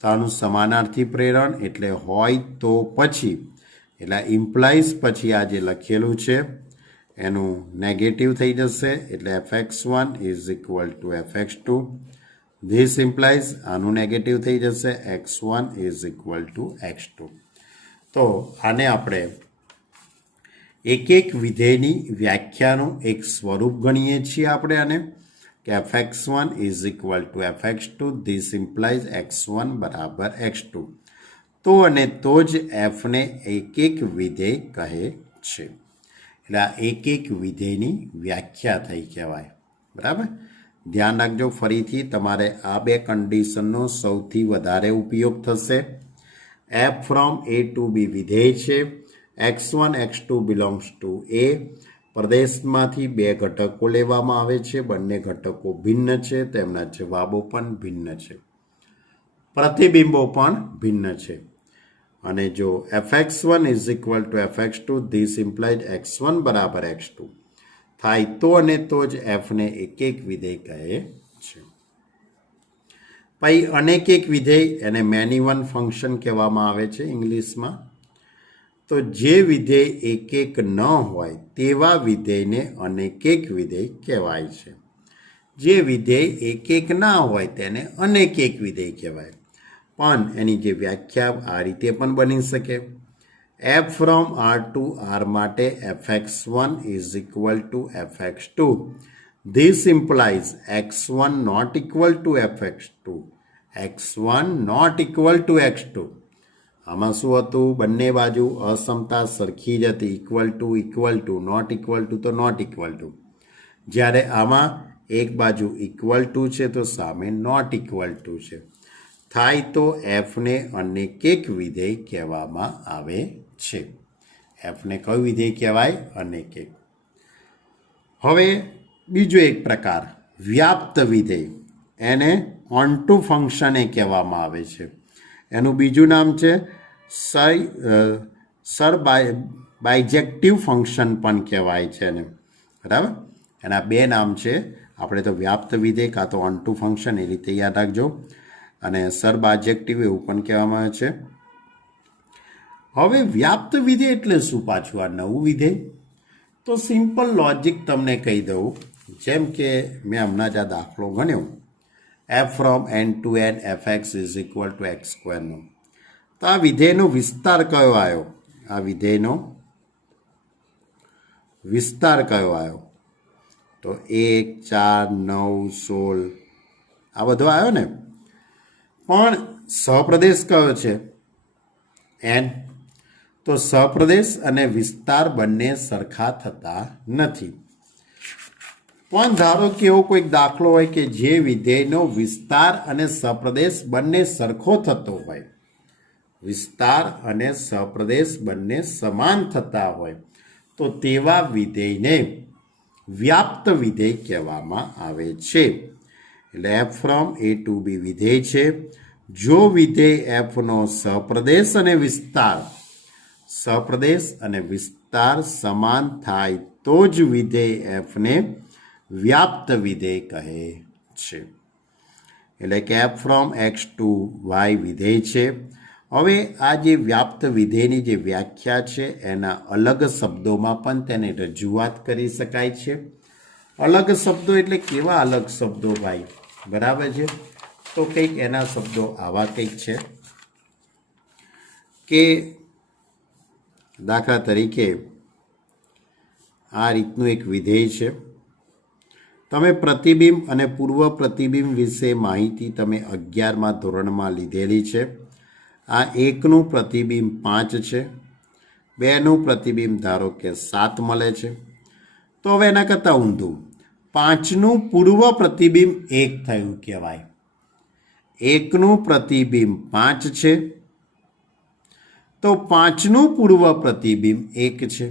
તો આનું સમાનાર્થી પ્રેરણ એટલે હોય તો પછી એટલે ઇમ્પ્લાઇઝ પછી આ જે લખેલું છે એનું નેગેટિવ થઈ જશે, એટલે fx1 is equal to fx2. This implies આનું નેગેટિવ થઈ જશે, x1 is equal to x2. તો આને આપણે એક એક વિધેયની વ્યાખ્યાનું એક સ્વરૂપ ગણીએ છીએ આપણે આને કે fx1 is equal to fx2. This implies x1 બરાબર x2. તો અને તો જ એફને એક એક વિધેય કહે છે. એટલે આ એક એક વિધેયની વ્યાખ્યા થઈ કહેવાય. બરાબર, ધ્યાન રાખજો. ફરીથી તમારે આ બે કન્ડિશનનો સૌથી વધારે ઉપયોગ થશે. F from A to B વિધેય છે, x1 x2 બિલોંગ્સ ટુ એ. પ્રદેશમાંથી બે ઘટકો લેવામાં આવે છે, બંને ઘટકો ભિન્ન છે, તેમના જવાબો પણ ભિન્ન છે, પ્રતિબિંબો પણ ભિન્ન છે. અને જો fx1 is equal to fx2, this implied x1 બરાબર x2 થાય તો અને તો જ એફને એક એક વિધેય કહે છે. પછી અનેક એક વિધેય, એને મેની વન ફંક્શન કહેવામાં આવે છે ઇંગ્લિશમાં. તો જે વિધેય એક એક ન હોય તેવા વિધેયને અનેક એક વિધેય કહેવાય છે. જે વિધેય એક એક ના હોય તેને અનેક એક વિધેય કહેવાય. પણ એની જે વ્યાખ્યા આ રીતે પણ બની શકે. F from R to R માટે fx1 is equal to fx2. This implies x1 not equal to fx2, x1 not equal to x2. આમાં શું હતું? બંને બાજુ અસમતા સરખી જ હતી. Equal to not equal to તો નોટ ઇક્વલ ટુ. જ્યારે આમાં એક બાજુ ઇક્વલ ટુ છે તો સામે નોટ ઇક્વલ ટુ છે. થાય તો એફને અનેક એક વિધેય કહેવામાં આવે છે. એફને કયું વિધેય કહેવાય? અનેક એક. હવે બીજો એક પ્રકાર વ્યાપ્ત વિધેય, એને ઓનટુ ફંક્શન એ કહેવામાં આવે છે. એનું બીજું નામ છે બાયજેક્ટિવ ફંક્શન પણ કહેવાય છે એને. બરાબર, એના બે નામ છે. આપણે તો વ્યાપ્ત વિધેય કાં તો ઓનટુ ફંક્શન એ રીતે યાદ રાખજો, અને બાયજેક્ટિવ એવું પણ કહેવામાં આવે છે. હવે વ્યાપ્ત વિધેય એટલે શું પાછું આ નવું વિધેય? તો સિમ્પલ લોજિક તમને કહી દઉં. જેમ કે મેં હમણાં જ આ દાખલો ગણ્યો, f from n to n fx is equal to x સ્ક્વેરનો. તો આ વિધેયનો વિસ્તાર કયો આવ્યો? આ વિધેયનો વિસ્તાર કયો આવ્યો? તો 1, 4, 9, 16 આ બધો આવ્યો ને. પણ સહપ્રદેશ કયો છે? n. તો સહપ્રદેશ અને વિસ્તાર બંને સરખા થતા નથી. પણ ધારો કે એવો કોઈક દાખલો હોય કે જે વિધેયનો વિસ્તાર અને સહપ્રદેશ બંને સરખો થતો હોય, વિસ્તાર અને સહપ્રદેશ બંને સમાન થતા હોય, તો તેવા વિધેયને વ્યાપ્ત વિધેય કહેવામાં આવે છે. એટલે f from A to B વિધેય છે. જો વિધેય એફનો સહપ્રદેશ અને વિસ્તાર સમાન થાય તો જ વિધેય એફને વ્યાપ્ત વિધેય કહે છે. એટલે કે f from X to Y વિધેય છે. હવે આ જે વ્યાપ્ત વિધેયની જે વ્યાખ્યા છે એના અલગ શબ્દોમાં પણ તેને રજૂઆત કરી શકાય છે. અલગ શબ્દો એટલે કેવા અલગ શબ્દો ભાઈ? બરાબર છે, તો કંઈક એના શબ્દો આવા કંઈક છે કે દાખલા તરીકે આ રીતનું એક વિધેય છે. તમે પ્રતિબિંબ અને પૂર્વ પ્રતિબિંબ વિશે માહિતી તમે 11મા ધોરણમાં લીધેલી છે. આ 1નું પ્રતિબિંબ 5 છે, 2નું પ્રતિબિંબ ધારો કે 7 મળે છે. તો હવે એના કરતાં ઊંધું 5નું પૂર્વ પ્રતિબિંબ 1 થયું કહેવાય. 1નું પ્રતિબિંબ 5 છે તો 5નું પૂર્વ પ્રતિબિંબ 1 છે.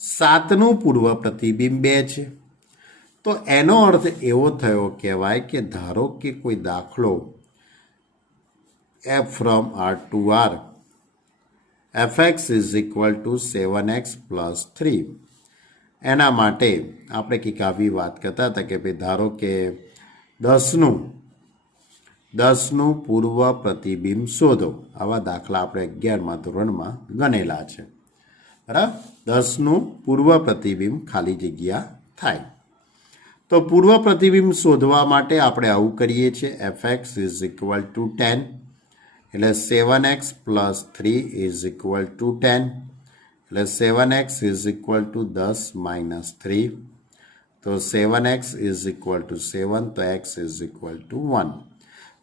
7નું પૂર્વ પ્રતિબિંબ 2 છે. તો એનો અર્થ એવો થયો કહેવાય કે ધારો કે કોઈ દાખલો f from R to R fx is equal to 7x plus 3. એના માટે આપણે કંઈક આવી વાત કરતા હતા કે ભાઈ ધારો કે 10નું પૂર્વ પ્રતિબિંબ શોધો. આવા દાખલા આપણે 11મા ધોરણમાં ગણેલા છે. બરાબર, 10નું પૂર્વ પ્રતિબિંબ ખાલી જગ્યા થાય. તો પૂર્વ પ્રતિબિંબ શોધવા માટે આપણે આવું કરીએ છીએ. fx ઇઝ ઇક્વલ ટુ 10, એટલે 7x plus 3 is equal two 10, એટલે 7x is equal two 10 minus 3. તો 7x ઇઝ ઇક્વલ ટુ 7, તો x ઇઝ ઇક્વલ ટુ 1.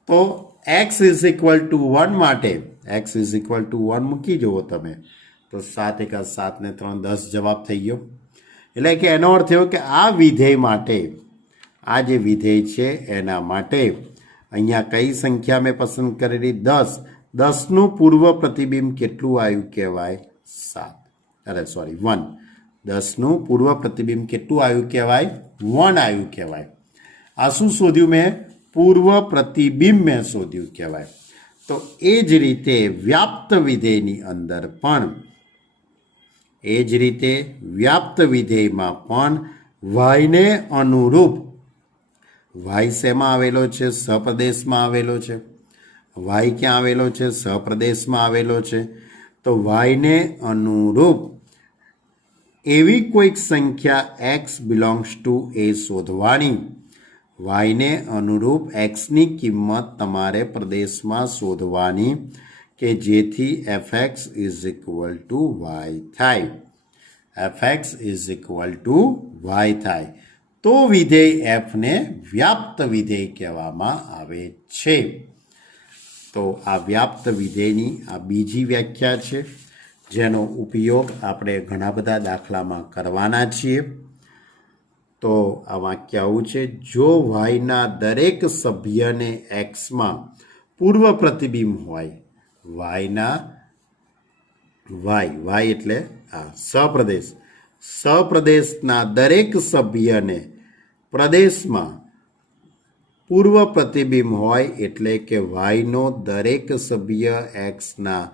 તો x ઇઝ ઇક્વલ ટુ 1 માટે x ઇઝ ઇક્વલ ટુ 1 મૂકી જુઓ તમે, તો 7 × 7 ને 3 10 જવાબ થઈ ગયો. એટલે કે એનો અર્થ એવો કે આ વિધેય માટે, આ જે વિધેય છે એના માટે અહીંયા કઈ સંખ્યા મેં પસંદ કરેલી? 10. 10નું પૂર્વ પ્રતિબિંબ કેટલું આવ્યું કહેવાય? 7. અરે સોરી 1. 10નું પૂર્વ પ્રતિબિંબ કેટલું આવ્યું કહેવાય? 1 આવ્યું કહેવાય. આ શું શોધ્યું મેં? પૂર્વ પ્રતિબિંબ મેં શોધ્યું કહેવાય. તો એ જ રીતે વ્યાપ્ત વિધેયની અંદર પણ, એ જ રીતે વ્યાપ્ત વિધેયમાં પણ વાયને અનુરૂપ, વાય શેમાં આવેલો છે? સપ્રદેશમાં આવેલો છે. વાય ક્યાં આવેલો છે? સપ્રદેશમાં આવેલો છે. તો વાયને અનુરૂપ એવી કોઈક સંખ્યા x બિલોંગ્સ ટુ એ શોધવાની. વાયને અનુરૂપ એક્સની કિંમત તમારે પ્રદેશમાં શોધવાની કે જેથી fx is equal to y થાય. fx is equal to y થાય તો વિધેય fને વ્યાપ્ત વિધેય કહેવામાં આવે છે. તો આ વ્યાપ્ત વિધેયની આ બીજી વ્યાખ્યા છે, જેનો ઉપયોગ આપણે ઘણા બધા દાખલામાં કરવાના છીએ. તો આ વાક્ય આવું છે: જો વાયના દરેક સભ્યને એક્સમાં પૂર્વ પ્રતિબિંબ હોય, વાય એટલે આ સપ્રદેશ, સપ્રદેશના દરેક સભ્યને પ્રદેશમાં પૂર્વ પ્રતિબિંબ હોય, એટલે કે વાયનો દરેક સભ્ય એક્સના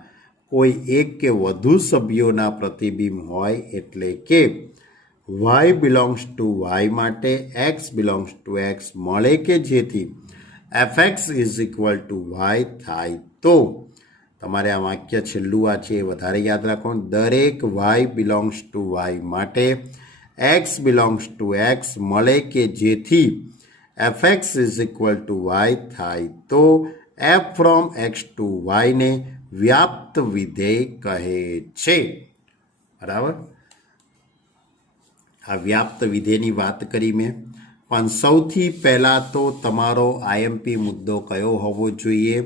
કોઈ એક કે વધુ સભ્યોના પ્રતિબિંબ હોય, એટલે કે વાય બિલોંગ્સ ટુ વાય માટે એક્સ બિલોંગ્સ ટુ એક્સ મળે કે જેથી fx is equal to y થાય. તો તમારે આ વાક્ય છેલ્લું આ છે એ વધારે યાદ રાખો. દરેક વાય બિલોંગ્સ ટુ વાય માટે એક્સ બિલોંગ્સ ટુ એક્સ મળે કે જેથી fx is equal to y થાય. તો f ફ્રોમ એક્સ ટુ વાયને વ્યાપ્ત વિધેય કહે છે. બરાબર, આ વ્યાપ્ત વિધેયની વાત કરી મેં. પણ સૌથી પહેલાં તો તમારો આઈએમપી મુદ્દો કયો હોવો જોઈએ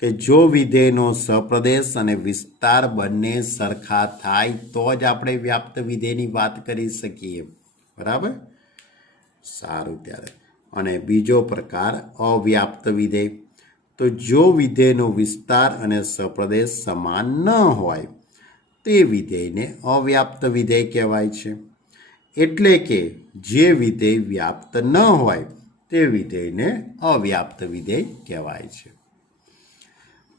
કે જો વિધેયનો સપ્રદેશ અને વિસ્તાર બંને સરખા થાય તો જ આપણે વ્યાપ્ત વિધેયની વાત કરી શકીએ. બરાબર, સારું. ત્યારે અને બીજો પ્રકાર અવ્યાપ્ત વિધેય. તો જો વિધેયનો વિસ્તાર અને સપ્રદેશ સમાન ન હોય તે વિધેયને અવ્યાપ્ત વિધેય કહેવાય છે. એટલે કે જે વિધેય વ્યાપ્ત ન હોય તે વિધેયને અવ્યાપ્ત વિધેય કહેવાય છે.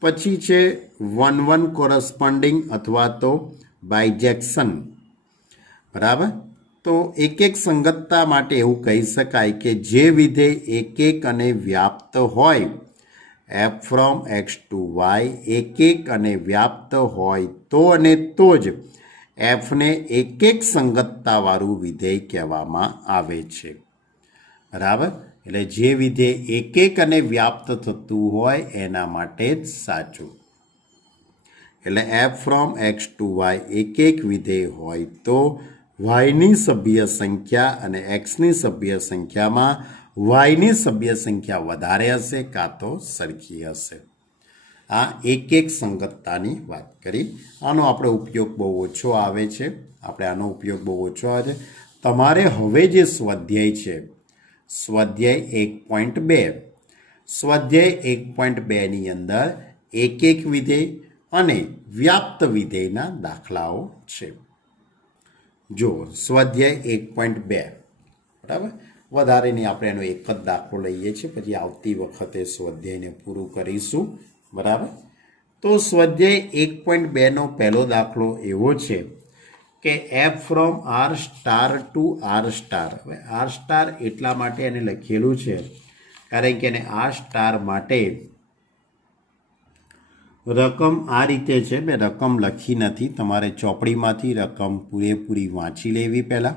પછી છે 1-1 કોરસ્પોન્ડિંગ અથવા તો બાયજેક્શન. બરાબર, તો એક સંગતતા માટે એવું કહી શકાય કે જે વિધેય એક અને વ્યાપ્ત હોય, f from X to Y એક અને વ્યાપ્ત હોય તો અને તો જ fને એક સંગતતાવાળું વિધેય કહેવામાં આવે છે. બરાબર, એટલે જે વિધેય એક અને વ્યાપ્ત થતું હોય એના માટે જ સાચું. એટલે f from X to Y એક વિધેય હોય તો વાયની સભ્ય સંખ્યા અને એક્સની સભ્ય સંખ્યામાં વાયની સભ્ય સંખ્યા વધારે હશે કાં તો સરખી હશે. આ એક સંગતતાની વાત કરી. આનો આપણે ઉપયોગ બહુ ઓછો આવે છે. તમારે હવે જે સ્વાધ્યાય છે, સ્વાધ્યાય 1.2, સ્વાધ્યાય 1.2ની અંદર એક વિધેય અને વ્યાપ્ત વિધેયના દાખલાઓ છે. જો સ્વાધ્યાય 1.2, બરાબર, વધારે નહીં, આપણે એનો એક જ દાખલો લઈએ છીએ, પછી આવતી વખતે સ્વાધ્યાયને પૂરું કરીશું. બરાબર, તો સ્વાધ્યાય 1.2નો પહેલો દાખલો એવો છે કે f from r star to r star. હવે r સ્ટાર એટલા માટે એને લખેલું છે કારણ કે એને આ સ્ટાર માટે રકમ આ રીતે છે, મેં રકમ લખી નથી, તમારે ચોપડીમાંથી રકમ પૂરેપૂરી વાંચી લેવી પહેલાં.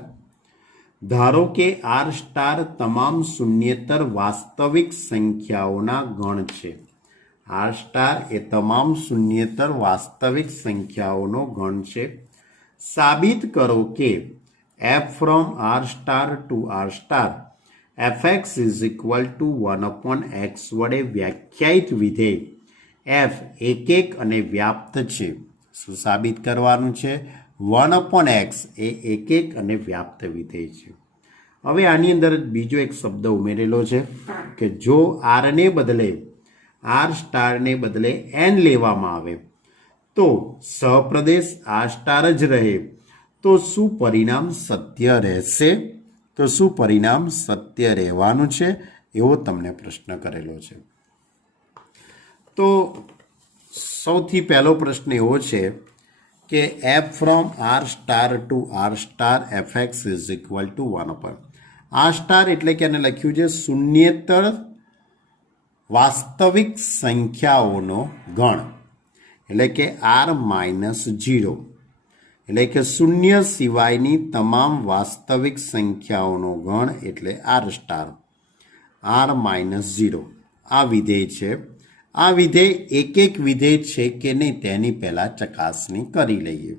ધારો કે આર સ્ટાર તમામ શૂન્યેતર વાસ્તવિક સંખ્યાઓના ગણ છે. આર સ્ટાર એ તમામ શૂન્યેતર વાસ્તવિક સંખ્યાઓનો ગણ છે. સાબિત કરો કે f from R star to R star fx is equal to 1/x વડે વ્યાખ્યાયિત વિધેય એફ એક અને વ્યાપ્ત છે. શું સાબિત કરવાનું છે? 1/x એ એક અને વ્યાપ્ત વિધેય છે. હવે આની અંદર બીજો એક શબ્દ ઉમેરેલો છે કે જો આરને બદલે આર સ્ટારને બદલે એન લેવામાં આવે તો સહપ્રદેશ આર સ્ટાર જ રહે તો શું પરિણામ સત્ય રહેશે? તો શું પરિણામ સત્ય રહેવાનું છે એવો તમને પ્રશ્ન કરેલો છે. તો સૌથી પહેલો પ્રશ્ન એવો છે કે f from R star to R star fx is equal to 1/. R star એટલે કે એને લખ્યું છે શૂન્યેતર વાસ્તવિક સંખ્યાઓનો ગણ, એટલે કે r-0, એટલે કે શૂન્ય સિવાયની તમામ વાસ્તવિક સંખ્યાઓનો ગણ એટલે આર સ્ટાર, r-0 આ વિધેય છે. આ વિધેય એક વિધેય છે કે નહીં તેની પહેલાં ચકાસણી કરી લઈએ.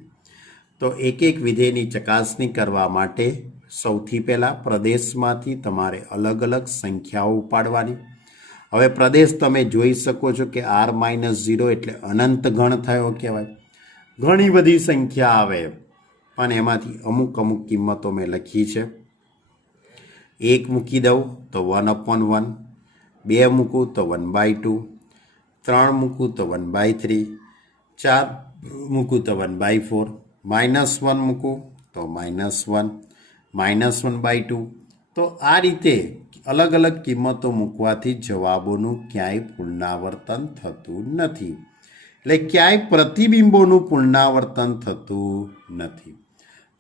તો એક વિધેયની ચકાસણી કરવા માટે સૌથી પહેલાં પ્રદેશમાંથી તમારે અલગ અલગ સંખ્યાઓ ઉપાડવાની. હવે પ્રદેશ તમે જોઈ શકો છો કે r-0 એટલે અનંત ગણ થયો કહેવાય. ઘણી બધી સંખ્યા આવે પણ એમાંથી અમુક કિંમતો મેં લખી છે. 1 મૂકી દઉં તો 1/1, 2 મૂકું તો 1/2, 3 મૂકું તો 1/3, 4 મૂકું તો 1/4, -1 મૂકું તો -1, -1/2. તો આ રીતે અલગ અલગ કિંમતો મૂકવાથી જવાબોનું ક્યાંય પુનરાવર્તન થતું નથી, એટલે ક્યાંય પ્રતિબિંબોનું પુનરાવર્તન થતું નથી.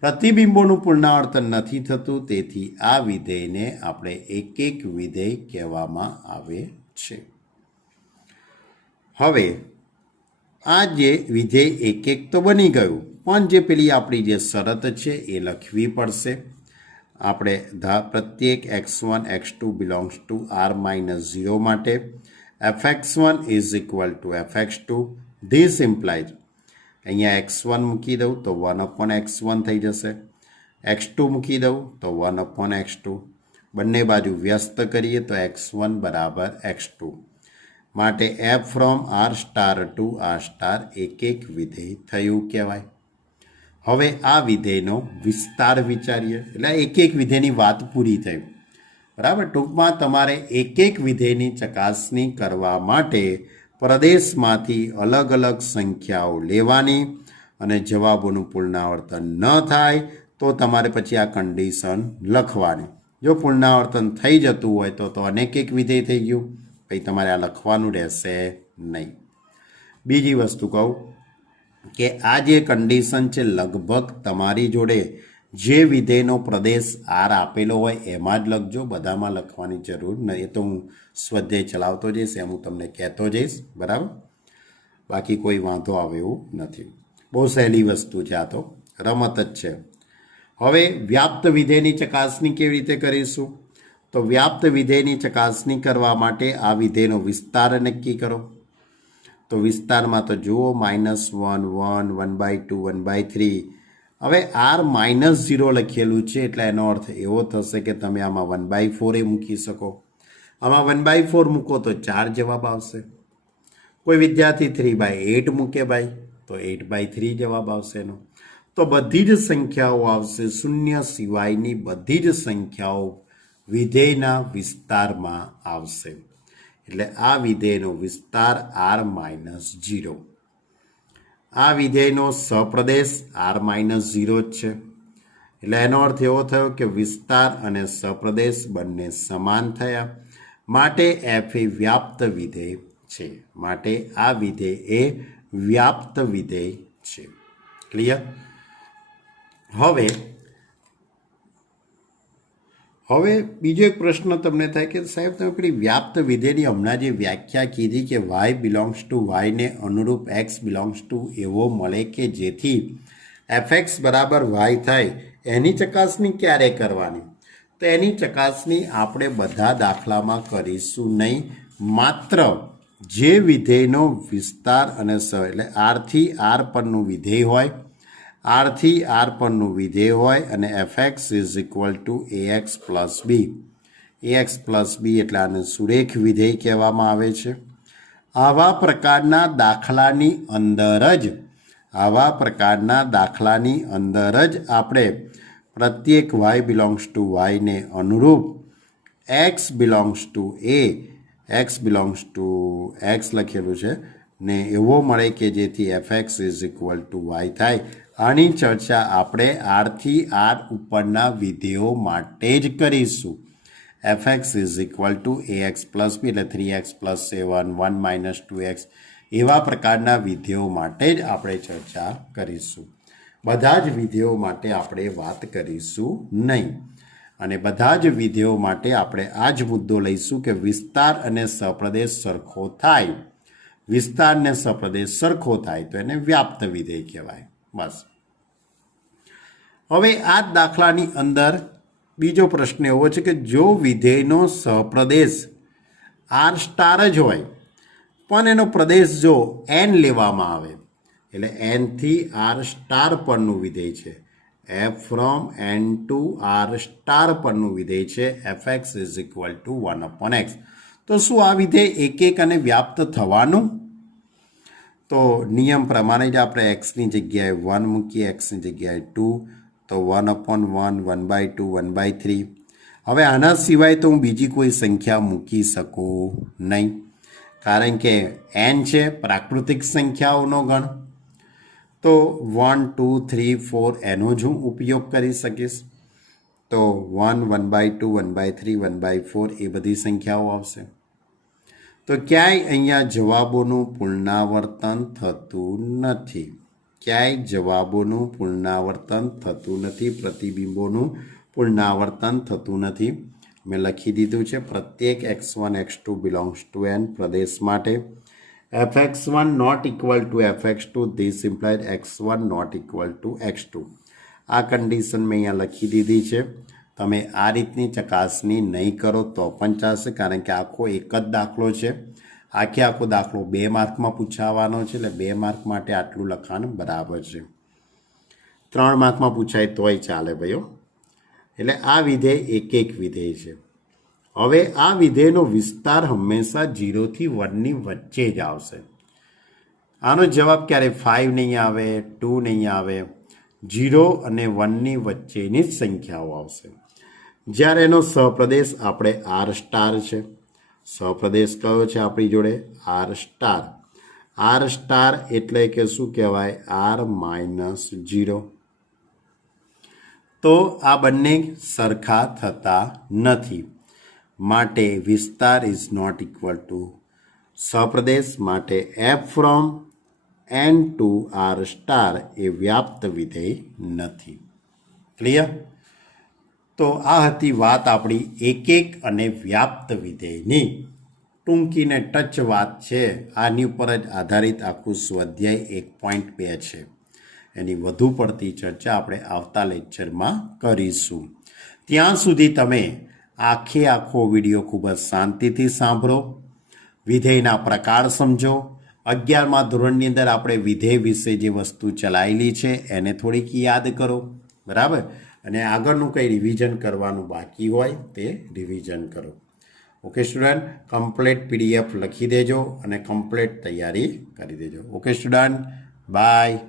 પ્રતિબિંબોનું પુનરાવર્તન નથી થતું, તેથી આ વિધેયને આપણે એક વિધેય કહેવામાં આવે છે. હવે આ જે વિધેય એક તો બની ગયું, પણ જે પેલી આપણી જે શરત છે એ લખવી પડશે. આપણે પ્રત્યેક x1 x2 belongs two r-0 માટે fx1 is equal to fx2. This implies અહીંયા x1 મૂકી દઉં તો 1/x1 થઈ જશે, x2 મૂકી દઉં તો 1/x2. બંને બાજુ વ્યસ્ત કરીએ તો x1 બરાબર x2. માટે f from R star to R star એક વિધેય થયું કહેવાય. હવે આ વિધેયનો વિસ્તાર વિચારીએ, એટલે એક વિધેયની વાત પૂરી થઈ. બરાબર. ટૂંકમાં તમારે એક વિધેયની ચકાસણી કરવા માટે પ્રદેશમાંથી અલગ અલગ સંખ્યાઓ લેવાની અને જવાબોનું પુનરાવર્તન ન થાય તો તમારે પછી આ કન્ડિશન લખવાની. જો પુનરાવર્તન થઈ જતું હોય તો અનેક વિધેય થઈ ગયું, પછી તમારે આ લખવાનું રહેશે નહીં. બીજી વસ્તુ કહું કે આ જે કન્ડિશન છે લગભગ તમારી જોડે જે વિધેયનો પ્રદેશ આર આપેલો હોય એમાં જ લખજો, બધામાં લખવાની જરૂર નહીં. એ તો હું સ્વાધ્યાય ચલાવતો જઈશ, એમ હું તમને કહેતો જઈશ. બરાબર. બાકી કોઈ વાંધો આવે એવું નથી. બહુ સહેલી વસ્તુ છે, આ તો રમત જ છે. હવે વ્યાપ્ત વિધેયની ચકાસણી કેવી રીતે કરીશું? તો વ્યાપ્ત વિધેયની ચકાસણી કરવા માટે આ વિધેયનો વિસ્તાર નક્કી કરો. તો વિસ્તારમાં તો જુઓ -1, 1, 1/2, 1/3. હવે r-0 લખેલું છે એટલે એનો અર્થ એવો થશે કે તમે આમાં 1/4 એ મૂકી શકો. આમાં 1/4 મૂકો તો 4 જવાબ આવશે. કોઈ વિદ્યાર્થી 3/8 મૂકે ભાઈ તો 8/3 જવાબ આવશે એનો. તો બધી જ સંખ્યાઓ આવશે, શૂન્ય સિવાયની બધી જ સંખ્યાઓ વિધેયના વિસ્તારમાં આવશે. એટલે આ વિધેયનો વિસ્તાર r-0. આ વિધેયનો સપ્રદેશ r-0 જ છે. એટલે એનો અર્થ એવો થયો કે વિસ્તાર અને સપ્રદેશ બંને સમાન થયા, માટે f એ વ્યાપ્ત વિધેય છે. માટે આ વિધેય એ વ્યાપ્ત વિધેય છે. ક્લિયર? હવે હવે બીજો એક પ્રશ્ન તમને થાય કે સાહેબ તમે પેલી વ્યાપ્ત વિધેયની હમણાં જે વ્યાખ્યા કીધી કે વાય બિલોંગ્સ ટુ વાયને અનુરૂપ એક્સ બિલોંગ્સ ટુ એવો મળે કે જેથી એફએક્સ બરાબર વાય થાય, એની ચકાસણી ક્યારે કરવાની? તો એની ચકાસણી આપણે બધા દાખલામાં કરીશું નહીં, માત્ર જે વિધેયનો વિસ્તાર અને એટલે આરથી આર પરનું વિધેય હોય, આરથી આર પરનું વિધેય હોય અને f x is equal to a x plus b. A x plus b એટલે આને સુરેખ વિધેય કહેવામાં આવે છે. આવા પ્રકારના દાખલાની અંદર જ આપણે પ્રત્યેક વાય બિલોંગ્સ ટુ વાયને અનુરૂપ x belongs to X belongs to X લખેલું છે ને એવો મળે કે જેથી f x is equal to y થાય. આની ચર્ચા આપણે આરથી આર ઉપરના વિધેયો માટે જ કરીશું. F x is equal to a x plus b એટલે 3x પ્લસ 7 1 માઇનસ 2x એવા પ્રકારના વિધેયો માટે જ આપણે ચર્ચા કરીશું. બધા જ વિધેયો માટે આપણે વાત કરીશું નહીં. અને બધા જ વિધેયો માટે આપણે આ જ મુદ્દો લઈશું કે વિસ્તાર અને સપ્રદેશ સરખો થાય. વિસ્તાર ને સપ્રદેશ સરખો થાય તો એને વ્યાપ્ત વિધેય કહેવાય. બસ. હવે આ જ દાખલાની અંદર બીજો પ્રશ્ન એવો છે કે જો વિધેયનો સપ્રદેશ આર સ્ટાર જ હોય પણ એનો પ્રદેશ જો એન લેવામાં આવે એટલે એનથી આર સ્ટાર પરનું વિધેય છે, f from N to R star પરનું વિધેય છે, f x is equal to 1/x. તો શું આ વિધેય એક અને વ્યાપ્ત થવાનું? તો નિયમ પ્રમાણે જ આપણે એક્સની જગ્યાએ 1 મૂકીએ, એક્સની જગ્યાએ 2, તો 1/1 1/2 1/3. હવે આના સિવાય તો હું બીજી કોઈ સંખ્યા મૂકી શકું નહીં, કારણ કે એન છે પ્રાકૃતિક સંખ્યાઓનો ગણ. તો 1 2 3 4 એનો જ હું ઉપયોગ કરી શકીશ. તો 1 1/2 1/3 1/4 એ બધી સંખ્યાઓ આવશે. તો ક્યાંય અહીંયા જવાબોનું પુનરાવર્તન થતું નથી. પ્રતિબિંબોનું પુનરાવર્તન થતું નથી. મેં લખી દીધું છે પ્રત્યેક x1 x2 belongs two N પ્રદેશ માટે fx1 not equal to fx2 this implied x1 not equal to x2. આ કન્ડિશન મેં અહીંયા લખી દીધી છે. તમે આ રીતની ચકાસણી નહીં કરો તો પણ ચાલશે, કારણ કે આખો એક જ દાખલો છે. આખો દાખલો 2 માર્કમાં પૂછાવાનો છે, એટલે 2 માર્ક માટે આટલું લખાણ બરાબર છે. 3 માર્કમાં પૂછાય તોય ચાલે ભાઈઓ. એટલે આ વિધેય એક વિધેય છે. હવે આ વિધેયનો વિસ્તાર હંમેશા 0 થી 1ની વચ્ચે જ આવશે. આનો જવાબ ક્યારે 5 નહીં આવે, 2 નહીં આવે, 0 અને 1ની વચ્ચેની જ સંખ્યાઓ આવશે. જ્યારે એનો સહપ્રદેશ આપણે આર સ્ટાર છે. સહપ્રદેશ કયો છે આપણી જોડે? R star. આર સ્ટાર એટલે કે શું કહેવાય? R-0. તો આ બંને સરખા થતા નથી, માટે વિસ્તાર ઇઝ નોટ ઇક્વલ ટુ સપ્રદેશ. માટે f from N to R star એ વ્યાપ્ત વિધેય નથી. ક્લિયર? તો આ હતી વાત આપણી એક અને વ્યાપ્ત વિધેયની. ટૂંકીને ટચ વાત છે. આની ઉપર જ આધારિત આખું સ્વાધ્યાય 1.2 છે. એની વધુ પડતી ચર્ચા આપણે આવતા લેક્ચરમાં કરીશું. ત્યાં સુધી તમે આખો વિડીયો ખૂબ જ શાંતિથી સાંભળો, વિધેયના પ્રકાર સમજો. 11મા ધોરણની અંદર આપણે વિધેય વિશે જે વસ્તુ ચલાવેલી છે એને થોડીક યાદ કરો, બરાબર? અને આગળનું કંઈ રિવિઝન કરવાનું બાકી હોય તે રિવિઝન કરો. ઓકે સ્ટુડન્ટ, કમ્પ્લીટ PDF લખી દેજો અને કમ્પ્લીટ તૈયારી કરી દેજો. Okay student, by.